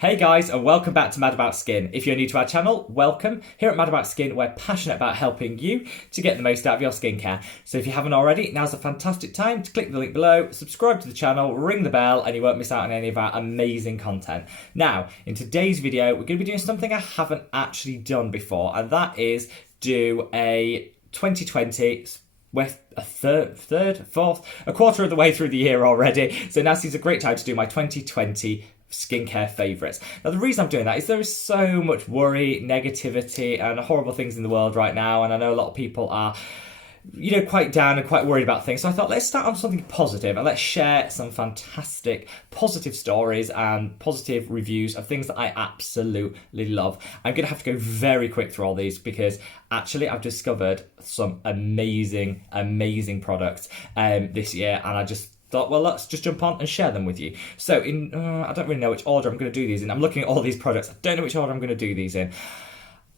Hey guys, and welcome back to Mad About Skin. If you're new to our channel, welcome. Here at Mad About Skin, we're passionate about helping you to get the most out of your skincare. So if you haven't already, now's a fantastic time to click the link below, subscribe to the channel, ring the bell, and you won't miss out on any of our amazing content. Now, in today's video, we're going to be doing something I haven't actually done before, and that is do a 2020 with a a quarter of the way through the year already. So now seems a great time to do my 2020 skincare favourites. Now the reason I'm doing that is there is so much worry, negativity and horrible things in the world right now, and I know a lot of people are quite down and quite worried about things. So I thought let's start on something positive and let's share some fantastic positive stories and positive reviews of things that I absolutely love. I'm going to have to go very quick through all these because actually I've discovered some amazing products this year, and I just thought, well, let's just jump on and share them with you. So I don't really know which order I'm going to do these in. I'm looking at all these products. I don't know which order I'm going to do these in.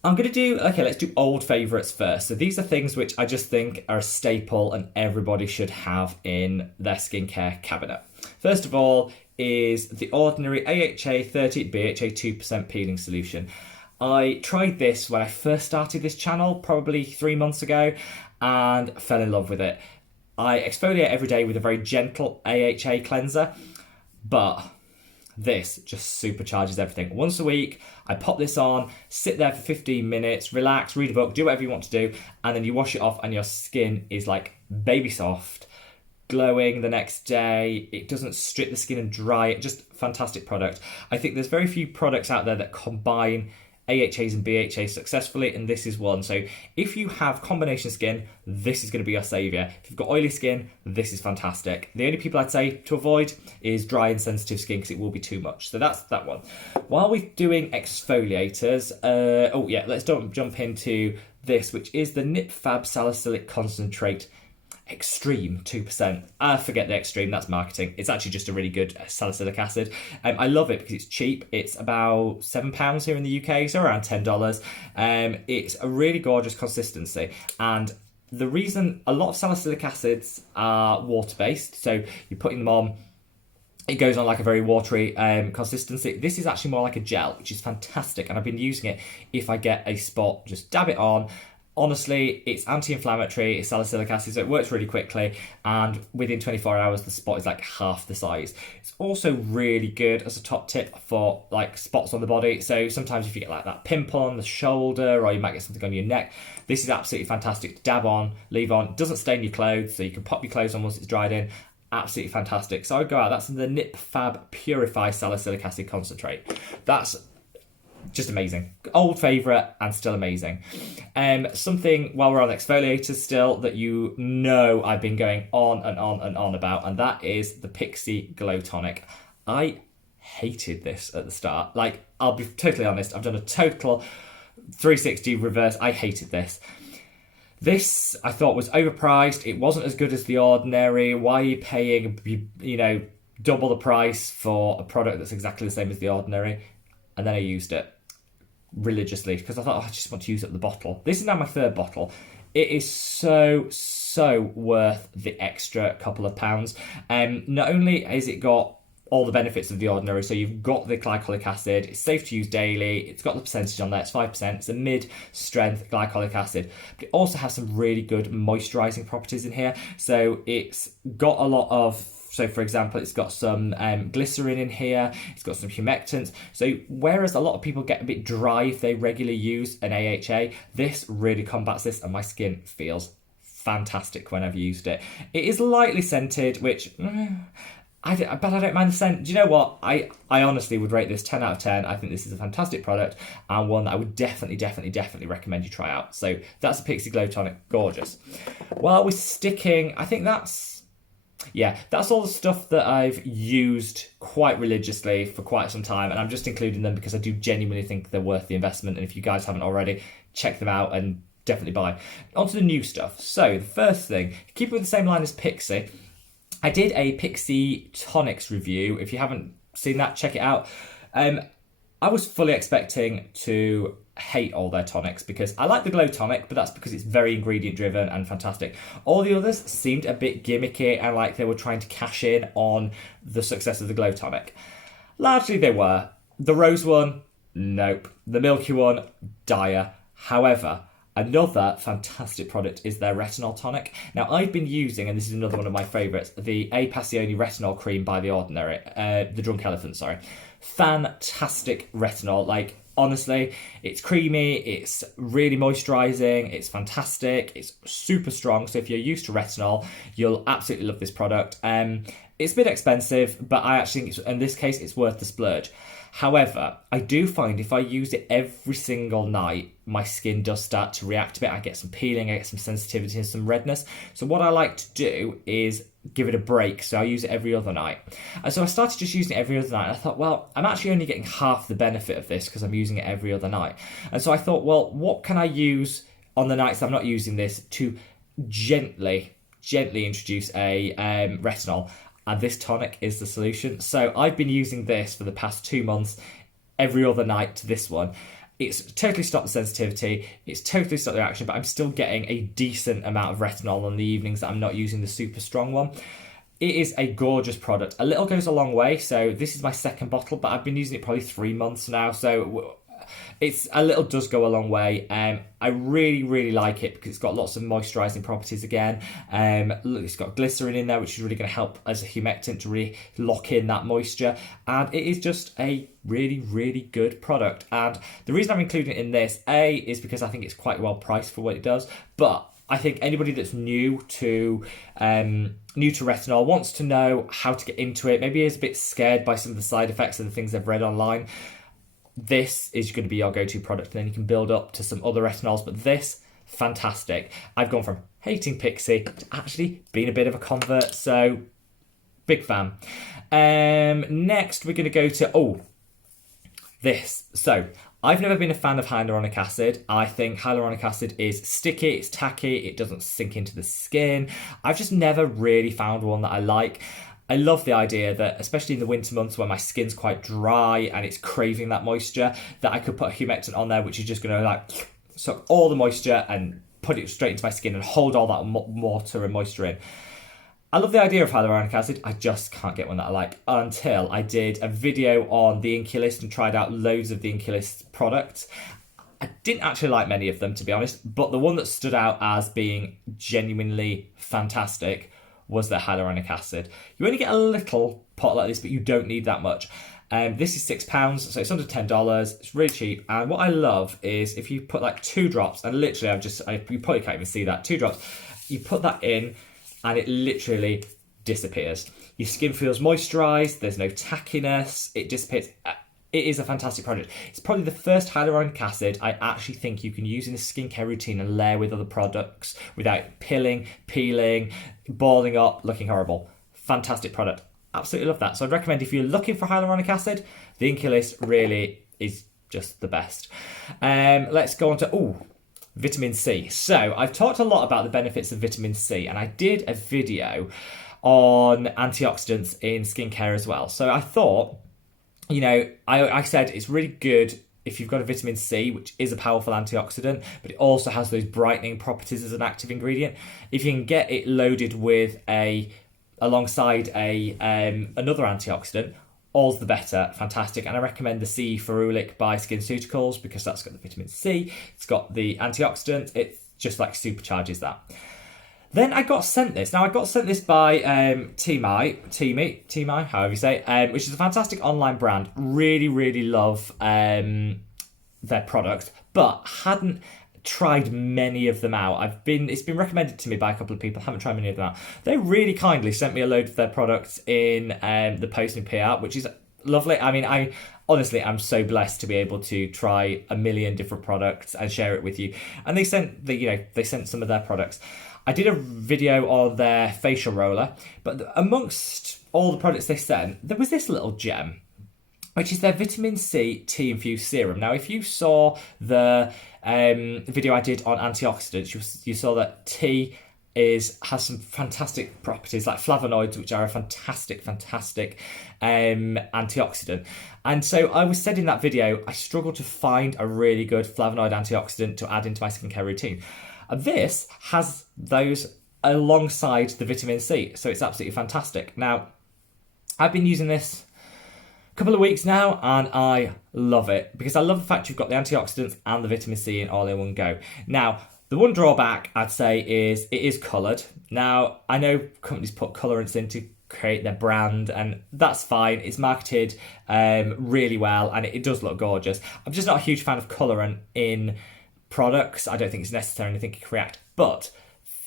Let's do old favourites first. So these are things which I just think are a staple and everybody should have in their skincare cabinet. First of all is the Ordinary AHA 30 BHA 2% peeling solution. I tried this when I first started this channel, probably 3 months ago, and fell in love with it. I exfoliate every day with a very gentle AHA cleanser, but this just supercharges everything. Once a week, I pop this on, sit there for 15 minutes, relax, read a book, do whatever you want to do, and then you wash it off and your skin is like baby soft, glowing the next day. It doesn't strip the skin and dry it. Just fantastic product. I think there's very few products out there that combine AHAs and BHAs successfully, and this is one. So if you have combination skin, this is going to be your saviour. If you've got oily skin, this is fantastic. The only people I'd say to avoid is dry and sensitive skin because it will be too much. So that's that one. While we're doing exfoliators, let's jump into this, which is the Nip Fab Salicylic Concentrate Extreme 2%. I forget the extreme, that's marketing. It's actually just a really good salicylic acid. I love it because it's cheap. It's about £7 here in the UK, so around $10. It's a really gorgeous consistency, and the reason a lot of salicylic acids are water-based, so you're putting them on, it goes on like a very watery consistency. This is actually more like a gel, which is fantastic, and I've been using it if I get a spot, just dab it on. Honestly, it's anti-inflammatory, it's salicylic acid, so it works really quickly, and within 24 hours the spot is like half the size. It's also really good as a top tip for like spots on the body. So sometimes if you get like that pimple on the shoulder, or you might get something on your neck, this is absolutely fantastic to dab on, leave on. It doesn't stain your clothes, so you can pop your clothes on once it's dried in. Absolutely fantastic. So I would go out, that's the Nip Fab Purify Salicylic Acid Concentrate. That's just amazing. Old favourite and still amazing. Something, while we're on exfoliators still, that you know I've been going on and on and on about, and that is the Pixi Glow Tonic. I hated this at the start. Like, I'll be totally honest, I've done a total 360 reverse. I hated this. This, I thought, was overpriced. It wasn't as good as the Ordinary. Why are you paying, double the price for a product that's exactly the same as the Ordinary? And then I used it religiously because I thought, I just want to use up the bottle. This is now my third bottle. It is so worth the extra couple of pounds. Not only has it got all the benefits of the Ordinary, so you've got the glycolic acid, it's safe to use daily, it's got the percentage on there, it's 5%, it's a mid-strength glycolic acid, but it also has some really good moisturising properties in here. So it's got a lot of, so for example, it's got some glycerin in here, it's got some humectants. So whereas a lot of people get a bit dry if they regularly use an AHA, this really combats this, and my skin feels fantastic when I've used it. It is lightly scented, which I don't mind the scent. Do you know what? I honestly would rate this 10 out of 10. I think this is a fantastic product and one that I would definitely recommend you try out. So that's a Pixi Glow Tonic. Gorgeous. While we're sticking, I think that's all the stuff that I've used quite religiously for quite some time, and I'm just including them because I do genuinely think they're worth the investment, and if you guys haven't already, check them out and definitely buy. On to the new stuff. So the first thing, keep it with the same line as Pixi. I did a Pixi Tonics review. If you haven't seen that, check it out. I was fully expecting to hate all their tonics because I like the Glow Tonic, but that's because it's very ingredient driven and fantastic. All the others seemed a bit gimmicky and like they were trying to cash in on the success of the Glow Tonic. Largely they were. The rose one, nope. The milky one, dire. However, another fantastic product is their Retinol tonic. Now, I've been using, and this is another one of my favourites, the passioni Retinol cream by The Ordinary, the Drunk Elephant, sorry. Fantastic retinol. Like, honestly, it's creamy, it's really moisturising, it's fantastic, it's super strong. So if you're used to retinol, you'll absolutely love this product. It's a bit expensive, but I actually think in this case, it's worth the splurge. However, I do find if I use it every single night, my skin does start to react a bit. I get some peeling, I get some sensitivity and some redness. So what I like to do is give it a break. So I use it every other night. And so I started just using it every other night. And I thought, well, I'm actually only getting half the benefit of this because I'm using it every other night. And so I thought, well, what can I use on the nights I'm not using this to gently introduce a retinol? And this tonic is the solution. So I've been using this for the past 2 months, every other night to this one. It's totally stopped the sensitivity, it's totally stopped the reaction, but I'm still getting a decent amount of retinol on the evenings that I'm not using the super strong one. It is a gorgeous product. A little goes a long way. So this is my second bottle, but I've been using it probably 3 months now. So it's a little does go a long way. I really like it because it's got lots of moisturising properties again. It's got glycerin in there, which is really going to help as a humectant to really lock in that moisture. And it is just a really good product. And the reason I'm including it in this, is because I think it's quite well priced for what it does. But I think anybody that's new to retinol, wants to know how to get into it, maybe is a bit scared by some of the side effects and the things they've read online, this is going to be your go-to product, and then you can build up to some other retinols. But this, fantastic. I've gone from hating Pixi to actually being a bit of a convert, so big fan. Next, we're going to go to, this. So, I've never been a fan of hyaluronic acid. I think hyaluronic acid is sticky, it's tacky, it doesn't sink into the skin. I've just never really found one that I like. I love the idea that, especially in the winter months when my skin's quite dry and it's craving that moisture, that I could put a humectant on there, which is just going to like suck all the moisture and put it straight into my skin and hold all that water and moisture in. I love the idea of hyaluronic acid. I just can't get one that I like until I did a video on the Inkey list and tried out loads of the Inkey list products. I didn't actually like many of them, to be honest, but the one that stood out as being genuinely fantastic was the hyaluronic acid. You only get a little pot like this, but you don't need that much. This is £6, so it's under $10. It's really cheap. And what I love is if you put like 2 drops, and literally you probably can't even see that, 2 drops, you put that in and it literally disappears. Your skin feels moisturised, there's no tackiness, it dissipates. It is a fantastic product. It's probably the first hyaluronic acid I actually think you can use in a skincare routine and layer with other products without pilling, peeling, balling up, looking horrible. Fantastic product. Absolutely love that. So I'd recommend if you're looking for hyaluronic acid, the Inkey list really is just the best. Let's go on to, vitamin C. So I've talked a lot about the benefits of vitamin C, and I did a video on antioxidants in skincare as well. So I thought, I said it's really good if you've got a vitamin C, which is a powerful antioxidant, but it also has those brightening properties as an active ingredient. If you can get it loaded with alongside another antioxidant, all's the better. Fantastic. And I recommend the C Ferulic by SkinCeuticals because that's got the vitamin C, it's got the antioxidant, it just like supercharges that. Then I got sent this. Now, I got sent this by Teami, however you say, which is a fantastic online brand. Really love their products, but hadn't tried many of them out. It's been recommended to me by a couple of people. Haven't tried many of them out. They really kindly sent me a load of their products in the post and PR, which is lovely. I mean, I'm so blessed to be able to try a million different products and share it with you. And they sent some of their products. I did a video on their facial roller, but amongst all the products they sent, there was this little gem, which is their vitamin C tea infused serum. Now, if you saw the video I did on antioxidants, you saw that tea has some fantastic properties like flavonoids, which are a fantastic antioxidant. And so I was said in that video, I struggled to find a really good flavonoid antioxidant to add into my skincare routine. This has those alongside the vitamin C, so it's absolutely fantastic. Now, I've been using this couple of weeks now, and I love it because I love the fact you've got the antioxidants and the vitamin C in all in one go. Now, the one drawback I'd say is it is coloured. Now, I know companies put colourants in to create their brand, and that's fine. It's marketed really well, and it does look gorgeous. I'm just not a huge fan of colourant in products. I don't think it's necessary, and I think it can react. But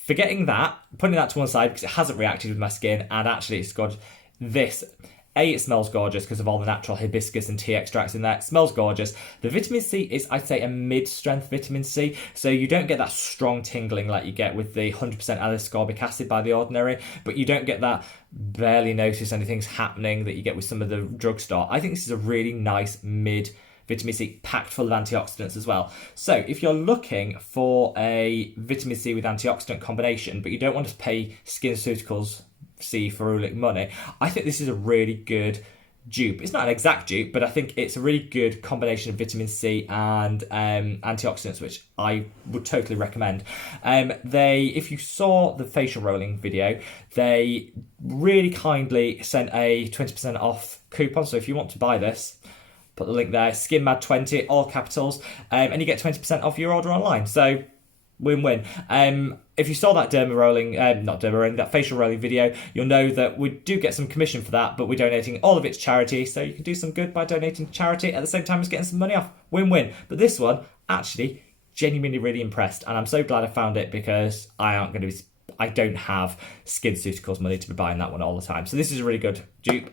forgetting that, putting that to one side because it hasn't reacted with my skin, and actually it's got this. It smells gorgeous because of all the natural hibiscus and tea extracts in there. It smells gorgeous. The vitamin C is, I'd say, a mid-strength vitamin C. So you don't get that strong tingling like you get with the 100% L-ascorbic acid by The Ordinary, but you don't get that barely notice anything's happening that you get with some of the drugstore. I think this is a really nice mid vitamin C packed full of antioxidants as well. So if you're looking for a vitamin C with antioxidant combination, but you don't want to pay SkinCeuticals C ferulic money, I think this is a really good dupe. It's not an exact dupe, but I think it's a really good combination of vitamin C and antioxidants, which I would totally recommend. If you saw the facial rolling video, they really kindly sent a 20% off coupon. So if you want to buy this, put the link there, SkinMad20, all capitals, and you get 20% off your order online. So win-win. If you saw that that facial rolling video, you'll know that we do get some commission for that, but we're donating all of it to charity, so you can do some good by donating to charity at the same time as getting some money off. Win-win. But this one, actually, genuinely really impressed, and I'm so glad I found it because I don't have SkinCeuticals money to be buying that one all the time. So this is a really good dupe.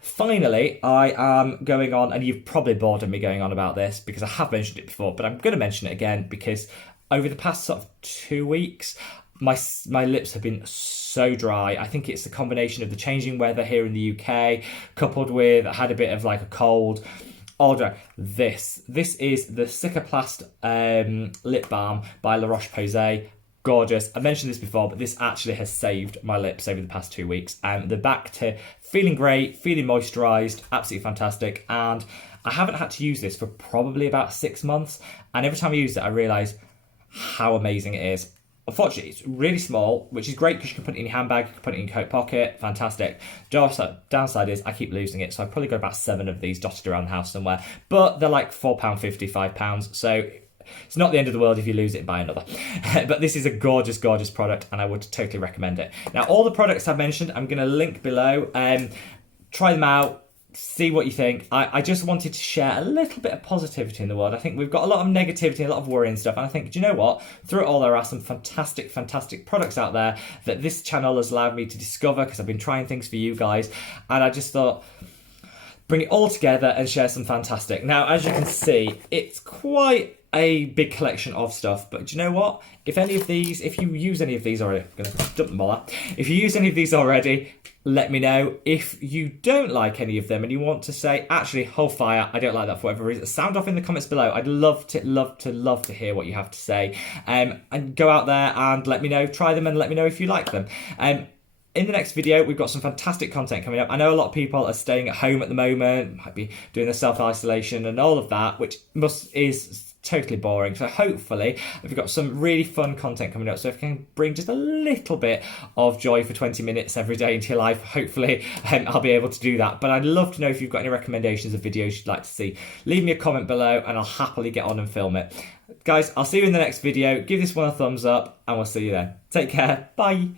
Finally, I am going on, and you've probably bored of me going on about this because I have mentioned it before, but I'm going to mention it again because over the past sort of 2 weeks, my lips have been so dry. I think it's the combination of the changing weather here in the UK, coupled with I had a bit of like a cold. All dry. This is the Cicaplast lip balm by La Roche-Posay. Gorgeous. I mentioned this before, but this actually has saved my lips over the past 2 weeks. And they're back to feeling great, feeling moisturised, absolutely fantastic. And I haven't had to use this for probably about 6 months. And every time I use it, I realise how amazing it is. Unfortunately, it's really small, which is great because you can put it in your handbag, you can put it in your coat pocket, fantastic. Downside is I keep losing it, so I've probably got about 7 of these dotted around the house somewhere. But they're like £4.50, £5, so it's not the end of the world if you lose it and buy another. But this is a gorgeous, gorgeous product, and I would totally recommend it. Now, all the products I've mentioned, I'm going to link below. Try them out. See what you think. I just wanted to share a little bit of positivity in the world. I think we've got a lot of negativity, a lot of worry and stuff. And I think, do you know what? Through it all, there are some fantastic, fantastic products out there that this channel has allowed me to discover because I've been trying things for you guys. And I just thought, bring it all together and share some fantastic. Now, as you can see, it's quite a big collection of stuff. But do you know what? If you use any of these already, I'm going to dump them all out. If you use any of these already, let me know. If you don't like any of them and you want to say, actually, hold fire, I don't like that for whatever reason, sound off in the comments below. I'd love to hear what you have to say. And go out there and let me know, try them and let me know if you like them. In the next video, we've got some fantastic content coming up. I know a lot of people are staying at home at the moment, might be doing their self-isolation and all of that, which is totally boring. So hopefully we've got some really fun content coming up. So if I can bring just a little bit of joy for 20 minutes every day into your life, hopefully I'll be able to do that. But I'd love to know if you've got any recommendations of videos you'd like to see. Leave me a comment below and I'll happily get on and film it. Guys, I'll see you in the next video. Give this one a thumbs up and we'll see you then. Take care. Bye.